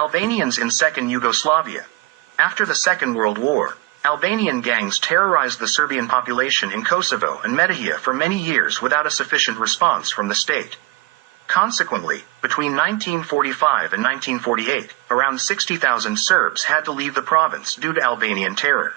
Albanians in Second Yugoslavia. After the Second World War, Albanian gangs terrorized the Serbian population in Kosovo and Metohija for many years without a sufficient response from the state. Consequently, between 1945 and 1948, around 60,000 Serbs had to leave the province due to Albanian terror.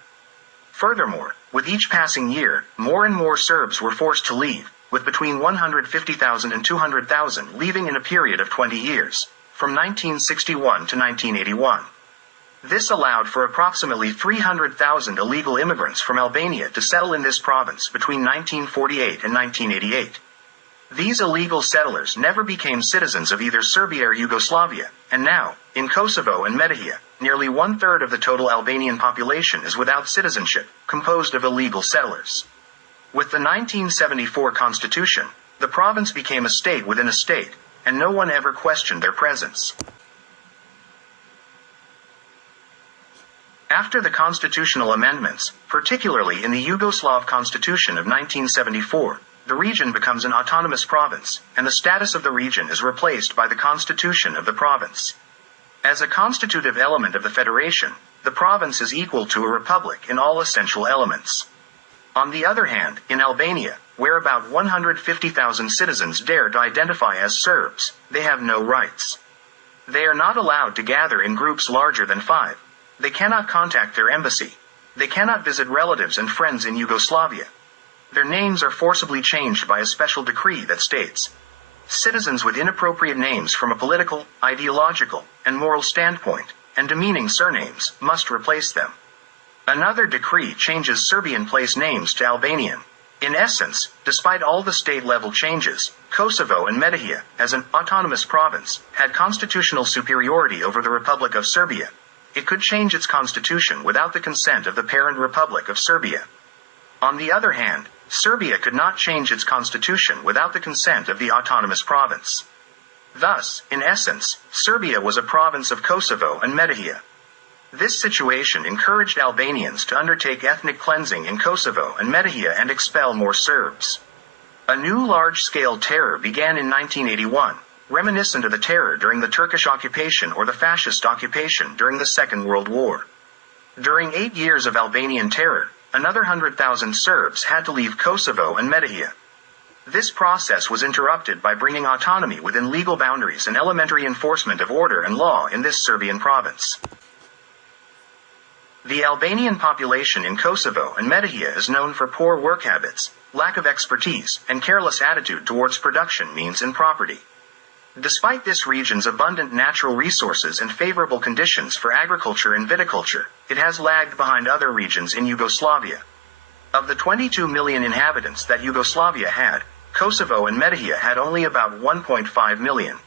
Furthermore, with each passing year, more and more Serbs were forced to leave, with between 150,000 and 200,000 leaving in a period of 20 years, from 1961 to 1981. This allowed for approximately 300,000 illegal immigrants from Albania to settle in this province between 1948 and 1988. These illegal settlers never became citizens of either Serbia or Yugoslavia, and now, in Kosovo and Metohija, nearly one-third of the total Albanian population is without citizenship, composed of illegal settlers. With the 1974 constitution, the province became a state within a state, and no one ever questioned their presence. After the constitutional amendments, particularly in the Yugoslav Constitution of 1974, the region becomes an autonomous province, and the status of the region is replaced by the constitution of the province. As a constitutive element of the federation, the province is equal to a republic in all essential elements. On the other hand, in Albania, where about 150,000 citizens dare to identify as Serbs, they have no rights. They are not allowed to gather in groups larger than 5. They cannot contact their embassy. They cannot visit relatives and friends in Yugoslavia. Their names are forcibly changed by a special decree that states, citizens with inappropriate names from a political, ideological, and moral standpoint, and demeaning surnames, must replace them. Another decree changes Serbian place names to Albanian. In essence, despite all the state-level changes, Kosovo and Metohija, as an autonomous province, had constitutional superiority over the Republic of Serbia. It could change its constitution without the consent of the parent Republic of Serbia. On the other hand, Serbia could not change its constitution without the consent of the autonomous province. Thus, in essence, Serbia was a province of Kosovo and Metohija. This situation encouraged Albanians to undertake ethnic cleansing in Kosovo and Metohija and expel more Serbs. A new large-scale terror began in 1981, reminiscent of the terror during the Turkish occupation or the fascist occupation during the Second World War. During 8 years of Albanian terror, another 100,000 Serbs had to leave Kosovo and Metohija. This process was interrupted by bringing autonomy within legal boundaries and elementary enforcement of order and law in this Serbian province. The Albanian population in Kosovo and Metohija is known for poor work habits, lack of expertise, and careless attitude towards production means and property. Despite this region's abundant natural resources and favorable conditions for agriculture and viticulture, it has lagged behind other regions in Yugoslavia. Of the 22 million inhabitants that Yugoslavia had, Kosovo and Metohija had only about 1.5 million.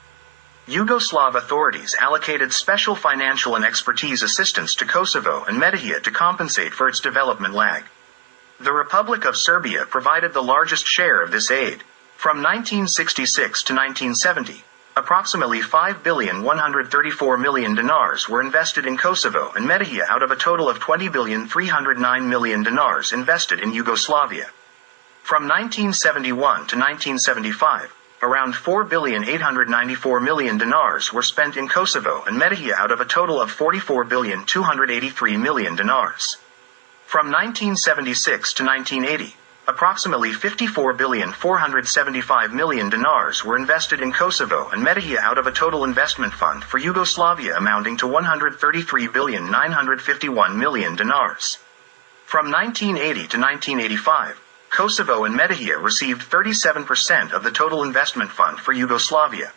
Yugoslav authorities allocated special financial and expertise assistance to Kosovo and Metohija to compensate for its development lag. The Republic of Serbia provided the largest share of this aid. From 1966 to 1970, approximately 5,134,000,000 dinars were invested in Kosovo and Metohija out of a total of 20,309,000,000 dinars invested in Yugoslavia. From 1971 to 1975, around 4,894,000,000 dinars were spent in Kosovo and Metohija out of a total of 44,283,000,000 dinars. From 1976 to 1980, approximately 54,475,000,000 dinars were invested in Kosovo and Metohija out of a total investment fund for Yugoslavia amounting to 133,951,000,000 dinars. From 1980 to 1985, Kosovo and Metohija received 37% of the total investment fund for Yugoslavia.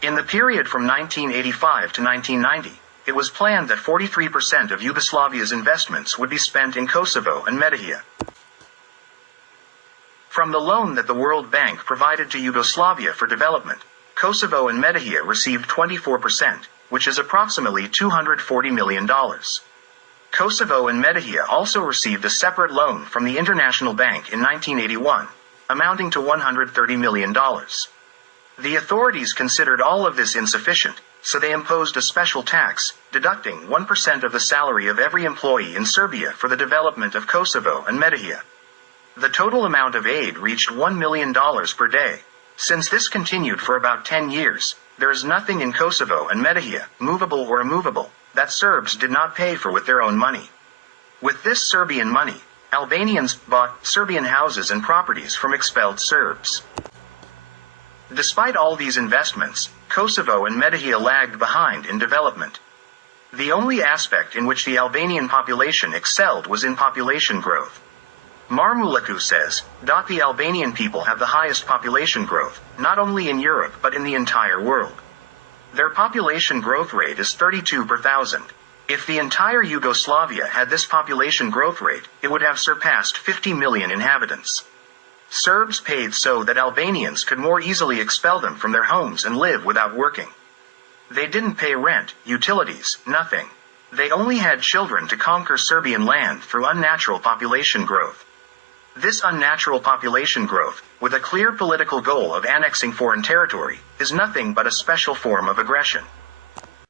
In the period from 1985 to 1990, it was planned that 43% of Yugoslavia's investments would be spent in Kosovo and Metohija. From the loan that the World Bank provided to Yugoslavia for development, Kosovo and Metohija received 24%, which is approximately $240 million. Kosovo and Metohija also received a separate loan from the International Bank in 1981, amounting to $130 million. The authorities considered all of this insufficient, so they imposed a special tax, deducting 1% of the salary of every employee in Serbia for the development of Kosovo and Metohija. The total amount of aid reached $1 million per day. Since this continued for about 10 years, There is nothing in Kosovo and Metohija, movable or immovable, that Serbs did not pay for with their own money. With this Serbian money, Albanians bought Serbian houses and properties from expelled Serbs. Despite all these investments, Kosovo and Metohija lagged behind in development. The only aspect in which the Albanian population excelled was in population growth. Marmulaku says, the Albanian people have the highest population growth, not only in Europe but in the entire world. Their population growth rate is 32 per thousand. If the entire Yugoslavia had this population growth rate, it would have surpassed 50 million inhabitants. Serbs paid so that Albanians could more easily expel them from their homes and live without working. They didn't pay rent, utilities, nothing. They only had children to conquer Serbian land through unnatural population growth. This unnatural population growth, with a clear political goal of annexing foreign territory, is nothing but a special form of aggression.